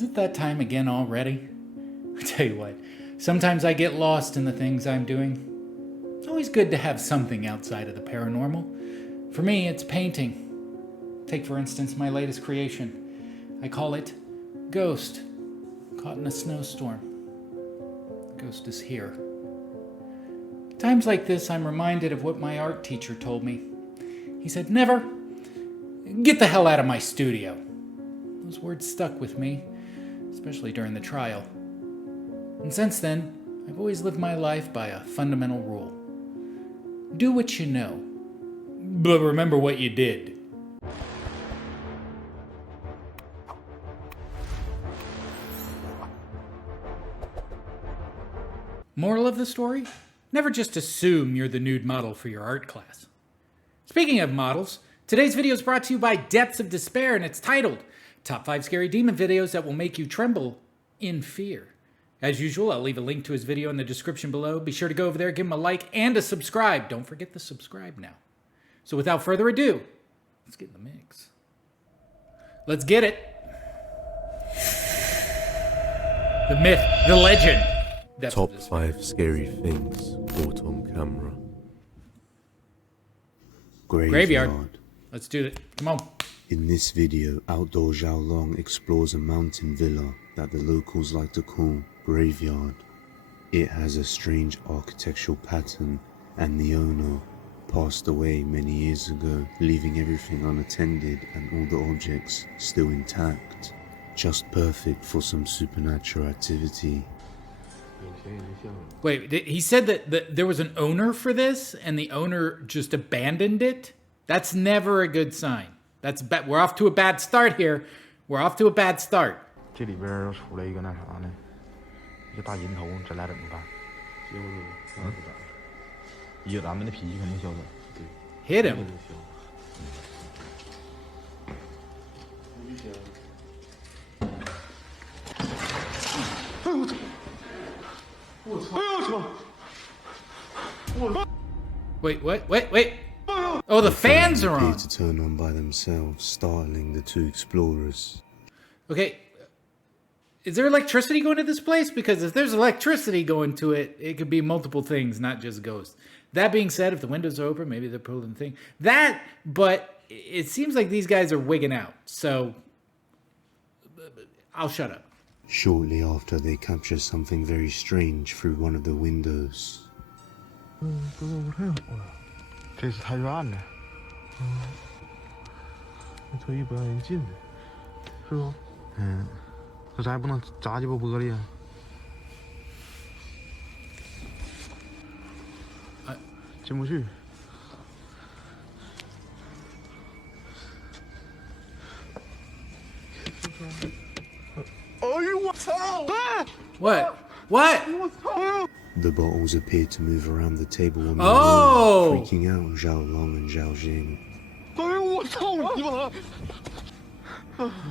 Is it that time again already? I tell you what, sometimes I get lost in the things I'm doing. It's always good to have something outside of the paranormal. For me, it's painting. Take, for instance, my latest creation. I call it Ghost, Caught in a Snowstorm. The ghost is here. Times like this, I'm reminded of what my art teacher told me. He said, "Never get the hell out of my studio." Those words stuck with me, especially during the trial. And since then, I've always lived my life by a fundamental rule. Do what you know, but remember what you did. Moral of the story? Never just assume you're the nude model for your art class. Speaking of models, today's video is brought to you by Depths of Despair, and it's titled Top 5 Scary Demon Videos That Will Make You Tremble in Fear. As usual, I'll leave a link to his video in the description below. Be sure to go over there, give him a like and a subscribe. Don't forget to subscribe now. So without further ado, let's get in the mix. Let's get it. The myth, the legend. Top 5 scary things caught on camera. Graveyard. Let's do it. Come on. In this video, Outdoor Xiaolong explores a mountain villa that the locals like to call Graveyard. It has a strange architectural pattern, and the owner passed away many years ago, leaving everything unattended and all the objects still intact. Just perfect for some supernatural activity. Wait, he said that there was an owner for this and the owner just abandoned it? That's never a good sign. That's bad. We're off to a bad start here. We're off to a bad start. 这里边出来一个那啥呢，一个大银头，这俩怎么办？以咱们的脾气肯定消走。Hit him. Wait, wait. Oh, the fans are Appear on. to turn on by themselves, startling the two explorers. Okay. Is there electricity going to this place? Because if there's electricity going to it, it could be multiple things, not just ghosts. That being said, if the windows are open, maybe they're pulling the thing. But it seems like these guys are wigging out. So I'll shut up. Shortly after, they capture something very strange through one of the windows. 这是太远了。特意不让人进的，是不？这咱也不能砸鸡巴玻璃啊。进不去。哎呦我操！ What? What? The bottles appear to move around the table on their Oh! own, freaking out Xiaolong and Xiaojing. 哎呦我操你妈！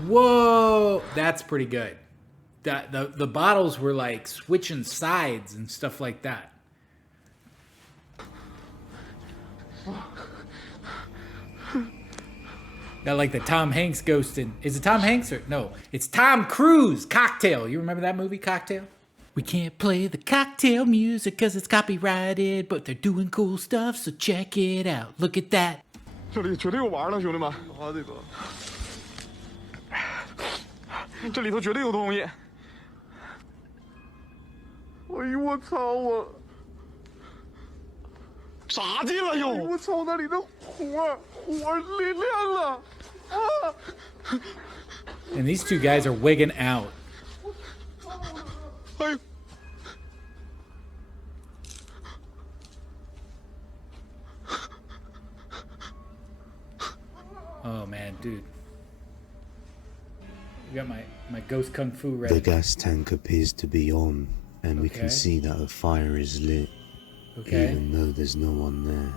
Whoa, that's pretty good. The bottles were like switching sides and stuff like that. Got like the Tom Hanks ghosting. Is it Tom Hanks or no? It's Tom Cruise. Cocktail. You remember that movie, Cocktail? We can't play the cocktail music because it's copyrighted, but they're doing cool stuff, so check it out. Look at that. 这里绝对有玩的，兄弟们！妈的个！这里头绝对有东西！哎呦我操我！啥劲了又？我操，那里的火亮了啊！ And these two guys are wigging out. 哎。 Oh man, dude. We got my ghost kung fu The ready. gas tank appears to be on, and we Okay. can see that a fire is lit, Okay. even though there's no one there.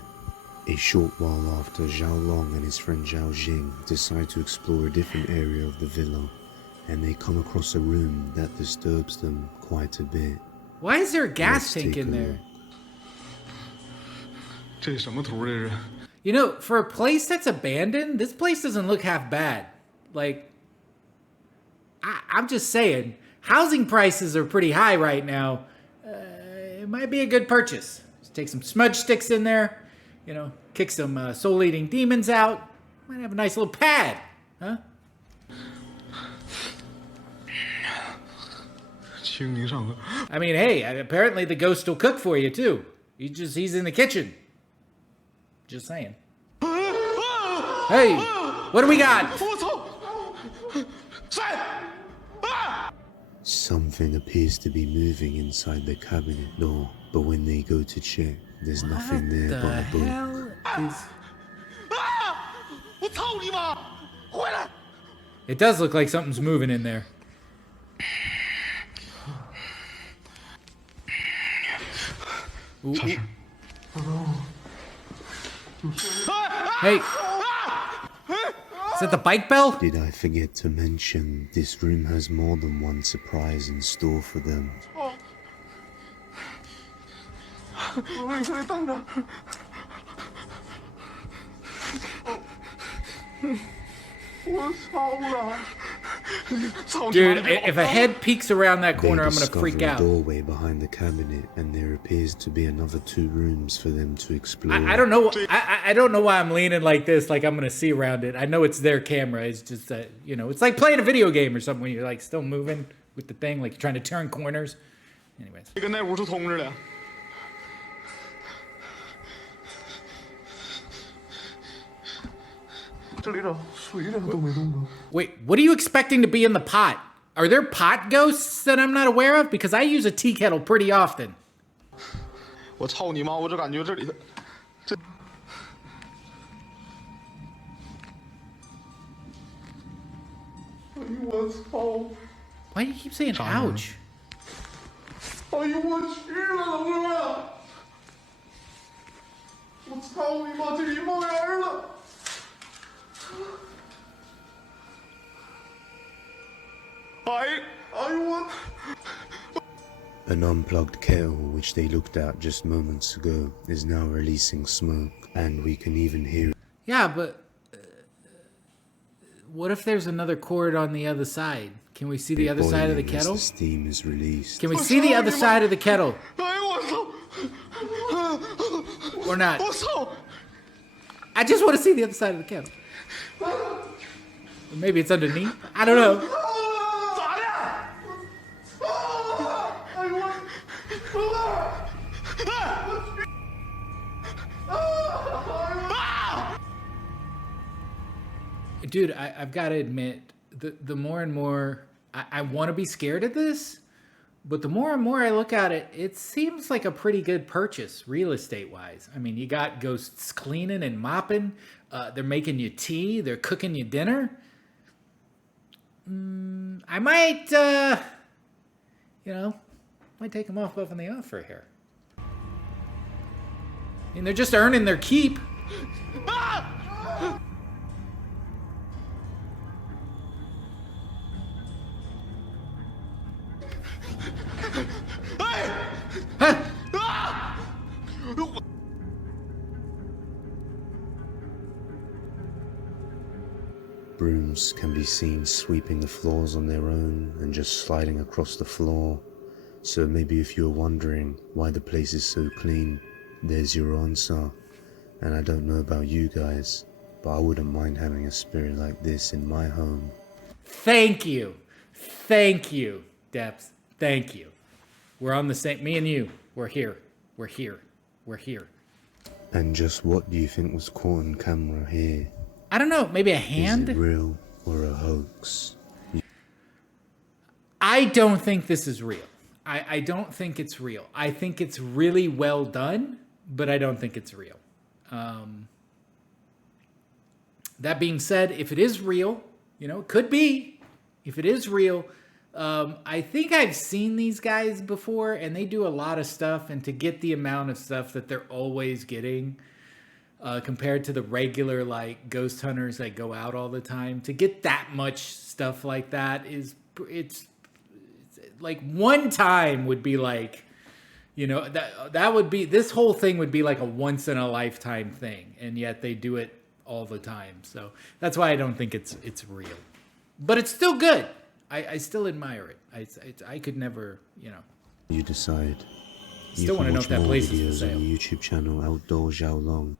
A short while after, Xiaolong and his friend Xiaojing decide to explore a different area of the villa, and they come across a room that disturbs them quite a bit. Why is there a gas Let's tank take in a there? look. 这什么图这是？ You know, for a place that's abandoned, this place doesn't look half bad. Like, I'm just saying, housing prices are pretty high right now. It might be a good purchase. Just take some smudge sticks in there, you know, kick some soul-eating demons out. Might have a nice little pad, huh? 清明上河。 I mean, hey, apparently the ghost will cook for you too. He's in the kitchen. Just saying. Hey, what do we got? 我操！谁？啊！ Something appears to be moving inside the cabinet door, but when they go to check, there's nothing there but a book. Hell is... 啊！我操你妈！回来！ It does look like something's moving in there. Ooh, ooh. Hey, is that the bike bell? Did I forget to mention this room has more than one surprise in store for them? 你可以等着。我操了！操你 Dude, 妈！ if a head peeks around that They corner, I'm gonna discover freak a out. doorway behind the cabinet, and there appears to be another 2 rooms for them to explore. I don't know. I don't know why I'm leaning like this, like I'm gonna see around it. I know it's their camera. It's just that, you know, it's like playing a video game or something when you're like still moving with the thing, like you're trying to turn corners. Anyways. 跟那屋是通着的。这里头水这都没动过。 Wait, what are you expecting to be in the pot? Are there pot ghosts that I'm not aware of? Because I use a tea kettle pretty often. 我操你妈！我就感觉这里头，这。哎呦我操！ Why do you keep saying ouch? 哎呦我去了，老哥！我操你妈！这里冒烟了！哎呦我！ An unplugged kettle, which they looked at just moments ago, is now releasing smoke, and we can even hear it. Yeah, but what if there's another cord on the other side? Can we see the other side of the boiling as kettle? The steam is released. Can we see the other side of the kettle 哎呦我操！ or not? 我操！ I just want to see the other side of the kettle. Maybe it's underneath. I don't know. 咋的？哎呦我！Dude, I've got to admit, the more and more I want to be scared of this, but the more and more I look at it, it seems like a pretty good purchase, real estate wise. I mean, you got ghosts cleaning and mopping. They're making you tea. They're cooking you dinner. I might, might take them off in the offer here. I mean, they're just earning their keep. Huh? Brooms can be seen sweeping the floors on their own and just sliding across the floor. So maybe if you're wondering why the place is so clean, there's your answer. And I don't know about you guys, but I wouldn't mind having a spirit like this in my home. Thank you. Thank you, Deps. Thank you. We're on the same, me and you, we're here. We're here. We're here. And just what do you think was caught on camera here? I don't know, maybe a hand? Is it real or a hoax? I don't think this is real. I don't think it's real. I think it's really well done, but I don't think it's real. That being said, if it is real, it could be. If it is real, I think I've seen these guys before, and they do a lot of stuff, and to get the amount of stuff that they're always getting, compared to the regular ghost hunters that go out all the time, to get that much stuff like that it's like one time would be like, that would be, this whole thing would be like a once in a lifetime thing, and yet they do it all the time. So that's why I don't think it's real, but it's still good. I still admire it. I could never, you know. You decide. Still You want to can know watch if that more place is for videos on sale. the YouTube channel Outdoor Xiaolong.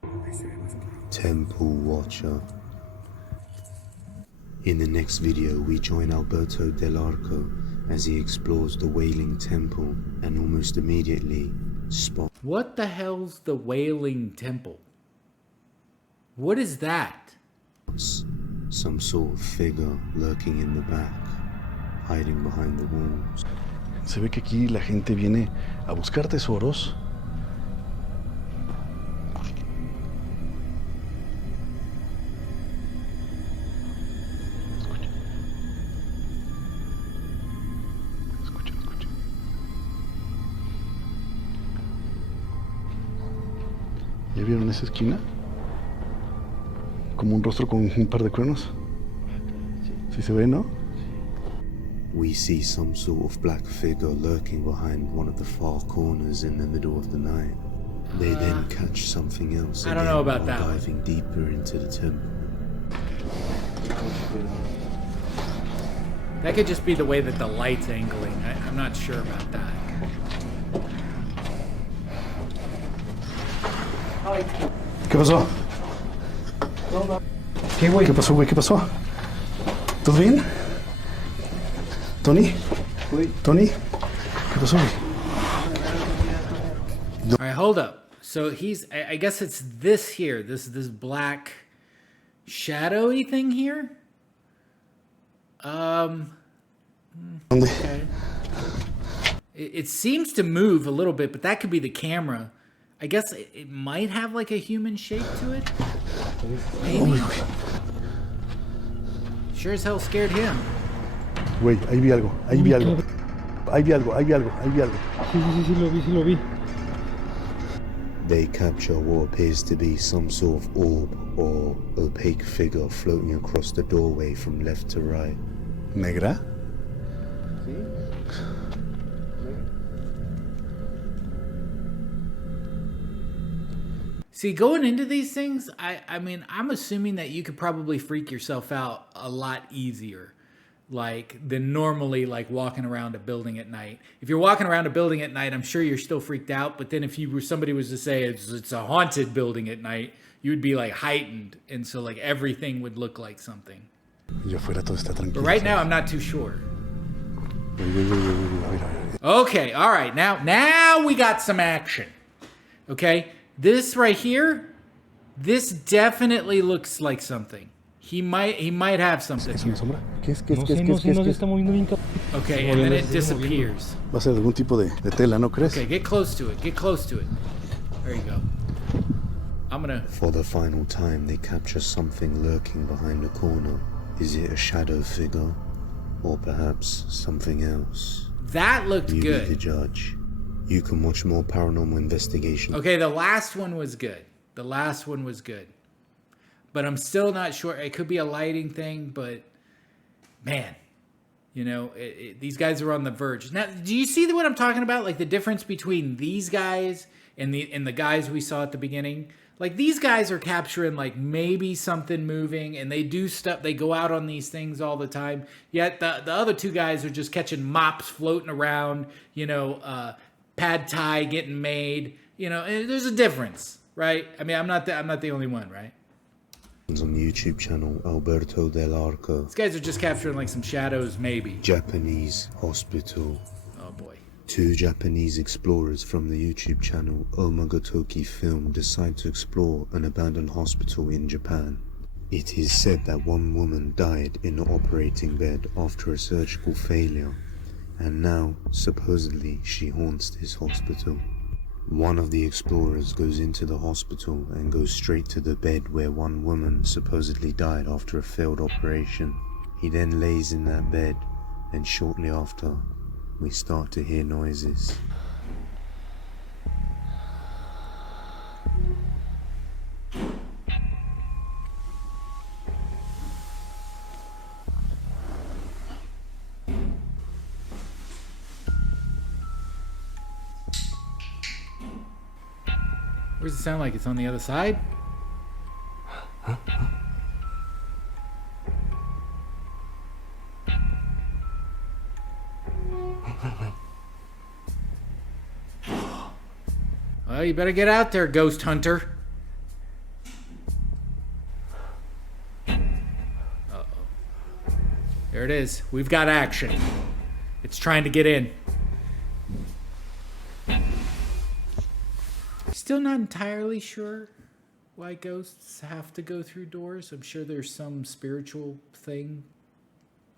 Temple Watcher. In the next video, we join Alberto Del Arco as he explores the Wailing Temple and almost immediately spots What the hell's the Wailing Temple? What is that? some sort of figure lurking in the back, hiding behind the walls. Se ve que aquí la gente viene a buscar tesoros. Escucha, escucha. ¿Ya vieron esa esquina? Como un rostro con un par de cuernos. ¿Sí se ve, no? We see some sort of black figure lurking behind one of the far corners in the middle of the night. They then catch something else I don't know about while that one. diving deeper into the temple. That could just be the way that the light's angling. I'm not sure about that. ¿Qué pasó? ¿Qué, güey? ¿Qué pasó, güey? ¿Qué pasó? ¿Todo bien? ¿Tony? ¿Tony? ¿Qué pasó, güey? All right, hold up. So he's, I guess it's this here, this black shadowy thing here. ¿Dónde? Okay. It seems to move a little bit, but that could be the camera. I guess it might have like a human shape to it. Maybe. Sure as hell scared him. Güey, ahí vi algo, ahí vi algo. Ahí vi algo, ahí vi algo, ahí vi algo. Sí lo vi. They capture what appears to be some sort of orb or opaque figure floating across the doorway from left to right. ¿Negra? See, going into these things, I mean, I'm assuming that you could probably freak yourself out a lot easier, like, than normally, like, walking around a building at night. If you're walking around a building at night, I'm sure you're still freaked out, but then if somebody was to say it's a haunted building at night, you would be, like, heightened, and so, like, everything would look like something. Y afuera todo está tranquilo. But right now, I'm not too sure. Güey, a ver. Okay, all right, now we got some action, okay? This right here, this definitely looks like something. He might have something ¿Es una here. sombra? ¿Qué es? ¿Qué es? No ¿Qué es? sé, ¿Qué no es? sé, ¿Qué es? no ¿Qué se es? está moviendo bien. Okay, and then it disappears. Va a ser algún tipo de tela, ¿no crees? Okay, get close to it. Get close to it. There you go. I'm gonna... For the final time, they capture something lurking behind a corner. Is it a shadow figure? Or perhaps something else? That looked You be the good. judge. You can watch more paranormal investigation. Okay, the last one was good. The last one was good. But I'm still not sure. It could be a lighting thing, but man, you know, these guys are on the verge. Now, do you see what I'm talking about? Like the difference between these guys and the guys we saw at the beginning? Like these guys are capturing like maybe something moving, and they do stuff. They go out on these things all the time. Yet the other two guys are just catching mops floating around, you know, pad thai getting made. You know, and there's a difference, right? I mean, I'm not the only one, right? On the YouTube channel Alberto Del Arco. These guys are just capturing like some shadows, maybe. Japanese hospital. Oh boy. Two Japanese explorers from the YouTube channel Omagotoki Film decide to explore an abandoned hospital in Japan. It is said that one woman died in the operating bed after a surgical failure, and now, supposedly, she haunts this hospital. One of the explorers goes into the hospital and goes straight to the bed where one woman supposedly died after a failed operation. He then lays in that bed, and shortly after, we start to hear noises. Where does it sound like it's on the other side? Well, you better get out there, ghost hunter. Uh-oh. There it is. We've got action. It's trying to get in. Still not entirely sure why ghosts have to go through doors. I'm sure there's some spiritual thing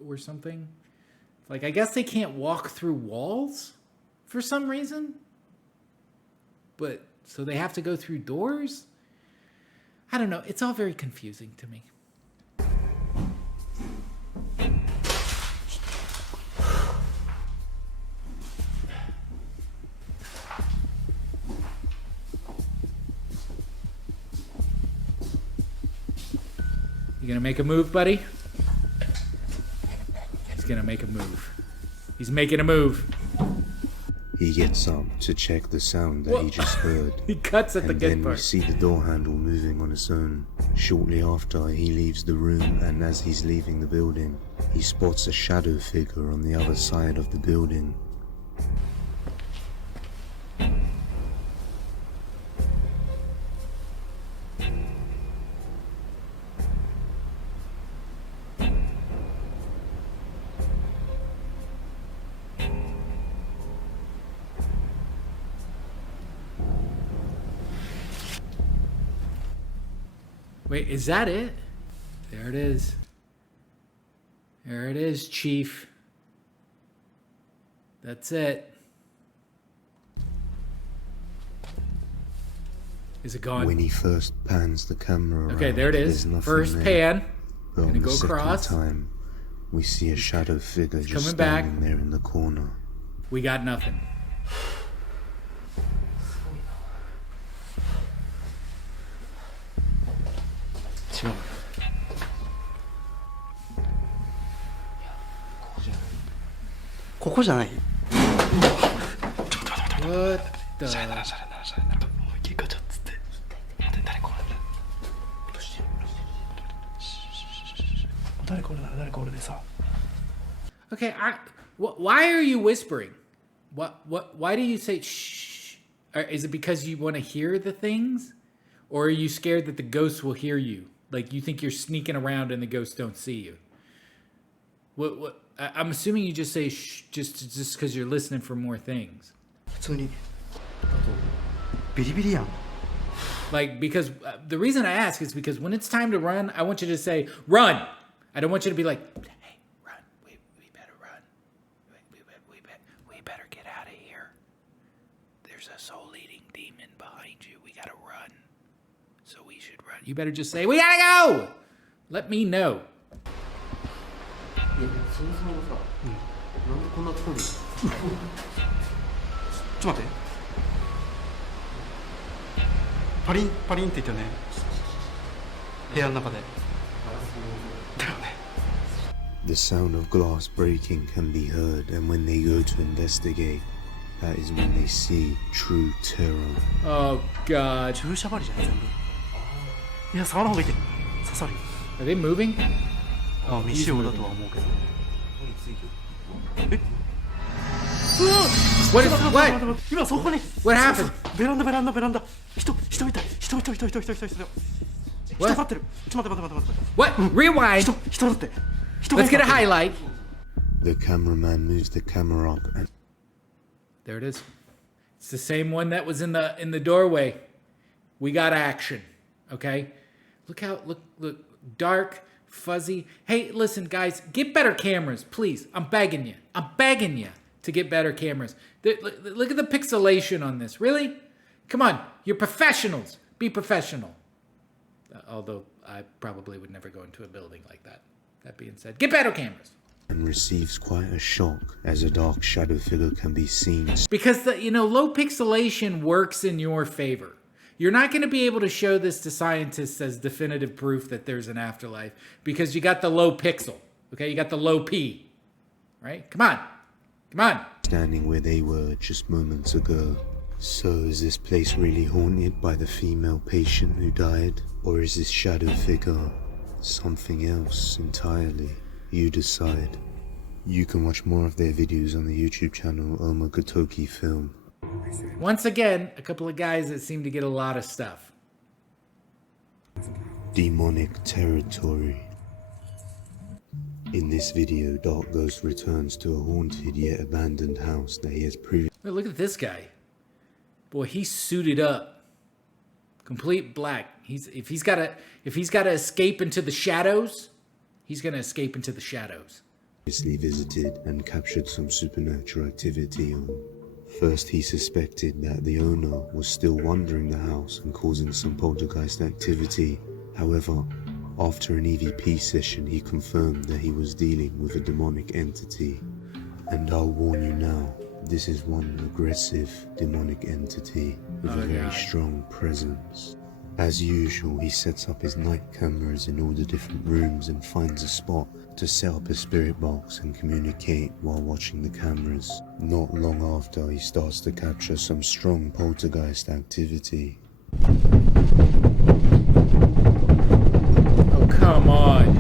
or something. Like, I guess they can't walk through walls for some reason. But, so they have to go through doors? I don't know. It's all very confusing to me. You gonna make a move, buddy? He's gonna make a move. He's making a move. He gets up to check the sound that he just heard. He cuts at the And good then we part. see the door handle moving on its own. Shortly after, he leaves the room, and as he's leaving the building, he spots a shadow figure on the other side of the building. Wait, is that it? There it is. There it is, Chief. That's it. Is it gone? When he first pans the camera around, Okay, there it is. there's nothing First there. pan. But Gonna on go the second across. time, we see a shadow figure just coming back. standing there in the corner. We got nothing. What the? Okay, why are you whispering? Why do you say shh? Is it because you want to hear the things? Or are you scared that the ghosts will hear you? Like you think you're sneaking around and the ghosts don't see you? I'm assuming you just say shh just because you're listening for more things. Like, because the reason I ask is because when it's time to run, I want you to say, run. I don't want you to be like, hey, run. We better run. We better get out of here. There's a soul-eating demon behind you. We gotta run. So we should run. You better just say, we gotta go. Let me know. The sound of glass breaking can be heard, and when they go to investigate, that is when they see true terror. Oh, God. Are they moving? What happened? What? Rewind. Let's get a highlight. The cameraman moves the camera up, and There it is. It's the same one that was in the doorway. We got action. Okay? Look, dark, fuzzy. Hey, listen, guys, get better cameras, please. I'm begging you to get better cameras. Look at the pixelation on this. Really? Come on, you're professionals. Be professional. Although I probably would never go into a building like that. That being said, get better cameras. and receives quite a shock as a dark shadow figure can be seen. Because low pixelation works in your favor. You're not going to be able to show this to scientists as definitive proof that there's an afterlife because you got the low pixel. Okay, you got the low P. Right? Come on. Standing where they were just moments ago. So is this place really haunted by the female patient who died? Or is this shadow figure something else entirely? You decide. You can watch more of their videos on the YouTube channel Oma Gotoki Film. Once again, a couple of guys that seem to get a lot of stuff. Demonic territory. In this video, Dark Ghost returns to a haunted yet abandoned house that he has previously... Look at this guy. Boy, he's suited up. Complete black. If he's gotta escape into the shadows, he's gonna escape into the shadows. visited and captured some supernatural activity on. First, he suspected that the owner was still wandering the house and causing some poltergeist activity. However, after an EVP session, he confirmed that he was dealing with a demonic entity. And I'll warn you now, this is one aggressive demonic entity with a very strong presence. As usual, he sets up his night cameras in all the different rooms and finds a spot to set up a spirit box and communicate while watching the cameras. Not long after, he starts to capture some strong poltergeist activity. Oh, come on.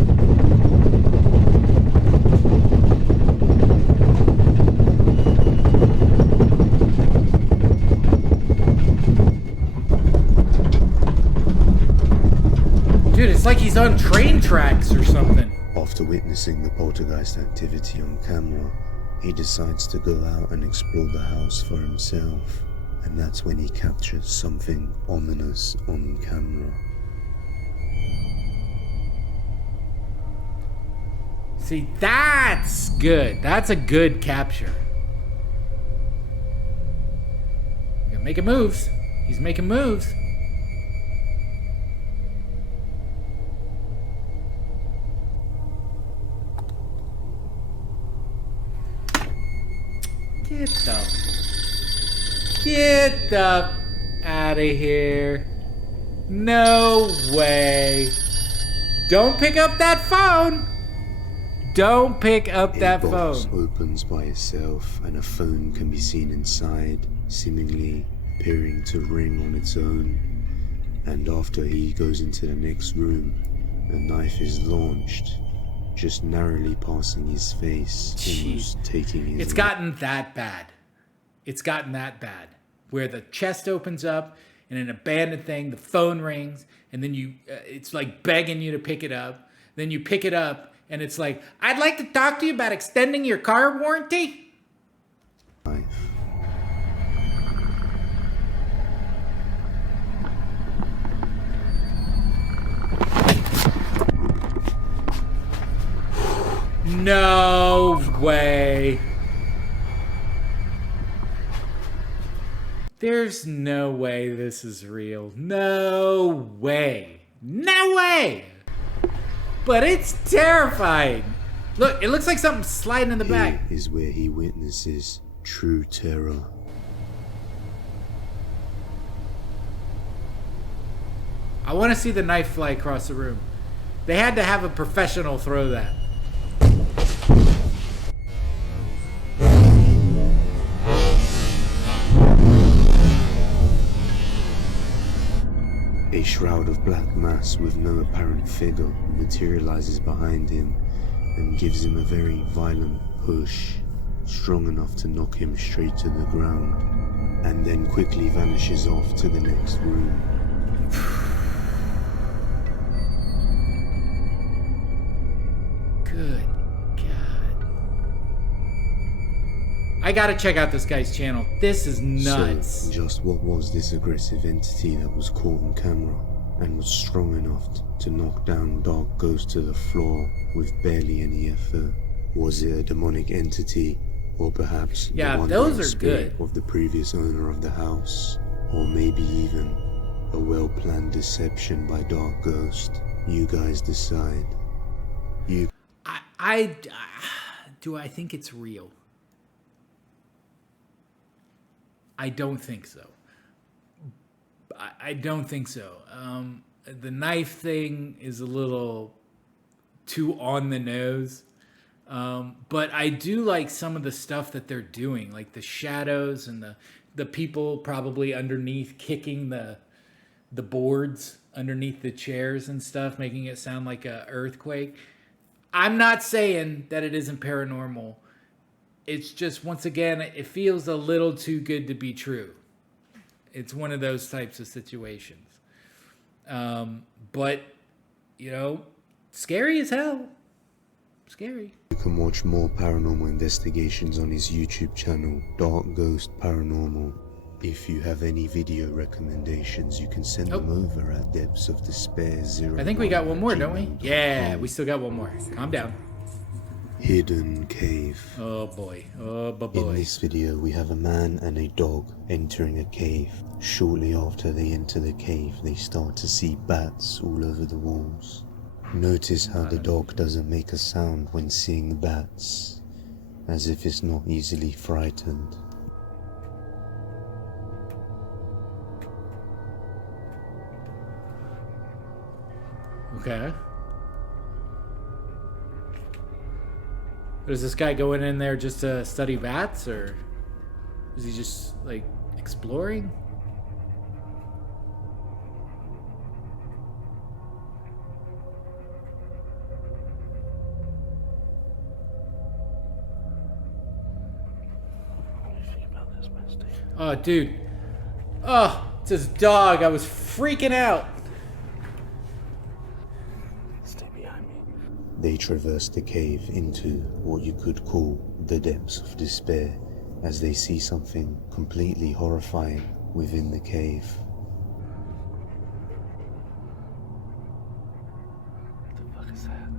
Dude, it's like he's on train tracks or something. After witnessing the poltergeist activity on camera, he decides to go out and explore the house for himself. And that's when he captures something ominous on camera. See, that's good. That's a good capture. He's making moves. He's making moves. Get the out of here. No way. Don't pick up that phone. Don't pick up that phone. A box opens by itself and a phone can be seen inside, seemingly appearing to ring on its own. And after he goes into the next room, a knife is launched, just narrowly passing his face, almost taking his It's gotten that bad. It's gotten that bad. Where the chest opens up, in an abandoned thing, the phone rings, and then it's like begging you to pick it up. Then you pick it up, and it's like, I'd like to talk to you about extending your car warranty. knife. No way. There's no way this is real. No way. No way. But it's terrifying. Look, it looks like something's sliding in the back. Here is where he witnesses true terror. I want to see the knife fly across the room. They had to have a professional throw that. A shroud of black mass with no apparent figure materializes behind him and gives him a very violent push, strong enough to knock him straight to the ground, and then quickly vanishes off to the next room. Good God. I gotta check out this guy's channel. This is nuts. So, just what was this aggressive entity that was caught on camera and was strong enough to knock down Dark Ghost to the floor with barely any effort? Was it a demonic entity, or perhaps the wandering spirit of the previous owner of the house? Or maybe even a well-planned deception by Dark Ghost? You guys decide. Do I think it's real? I don't think so. I don't think so. The knife thing is a little too on the nose. But I do like some of the stuff that they're doing, like the shadows and the people probably underneath kicking the boards underneath the chairs and stuff, making it sound like an earthquake. I'm not saying that it isn't paranormal. it's just, once again, it feels a little too good to be true. It's one of those types of situations. But, you know, scary as hell. Scary. You can watch more paranormal investigations on his YouTube channel, Dark Ghost Paranormal. If you have any video recommendations, you can send them over at depthsofdespair0. I think we got one more, don't we? Yeah, we still got one more. Calm down. Hidden Cave. Oh boy. Oh boy. In this video, we have a man and a dog entering a cave. Shortly after they enter the cave, they start to see bats all over the walls. Notice how the dog doesn't make a sound when seeing the bats, as if it's not easily frightened. Okay. Is this guy going in there just to study bats, or is he just, like, exploring? Oh, dude. Oh, it's his dog. I was freaking out. They traverse the cave into what you could call the depths of despair, as they see something completely horrifying within the cave. What the fuck is that?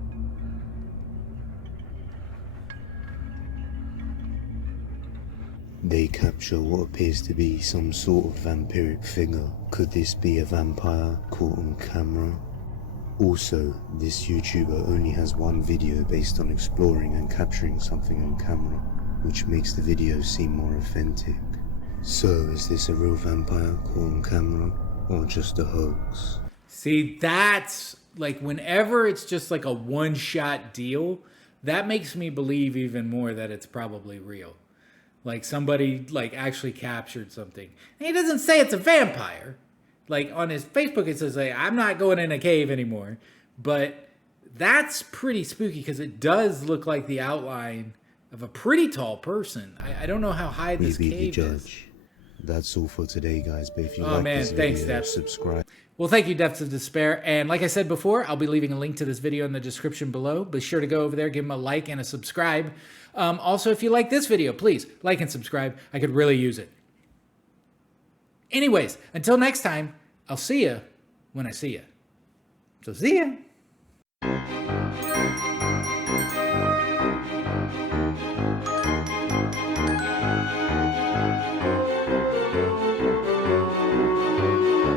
They capture what appears to be some sort of vampiric figure. Could this be a vampire caught on camera? Also, this YouTuber only has one video based on exploring and capturing something on camera, which makes the video seem more authentic. So, is this a real vampire caught on camera, or just a hoax? See, that's, like, whenever it's just like a one-shot deal, that makes me believe even more that it's probably real. Like, somebody, like, actually captured something. And he doesn't say it's a vampire. Like, on his Facebook, it says, like, I'm not going in a cave anymore. But that's pretty spooky, because it does look like the outline of a pretty tall person. I don't know how high this We be the cave is. judge. That's all for today, guys. But if you Oh, like man, this thanks, video, Depth. subscribe. Well, thank you, Depths of Despair. And like I said before, I'll be leaving a link to this video in the description below. Be sure to go over there, give him a like and a subscribe. Also, if you like this video, please like and subscribe. I could really use it. Anyways, until next time, I'll see you when I see you. So see ya.